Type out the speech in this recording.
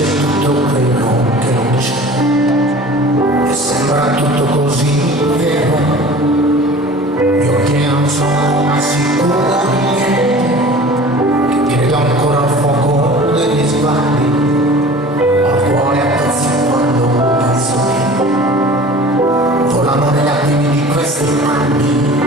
c'è tutto quello che non c'è, e sembra tutto così vero. Io che non sono mai sicuro di niente, che credo ancora al fuoco degli sbagli, ho il cuore a pezzi quando penso che volano negli attimi di questi anni.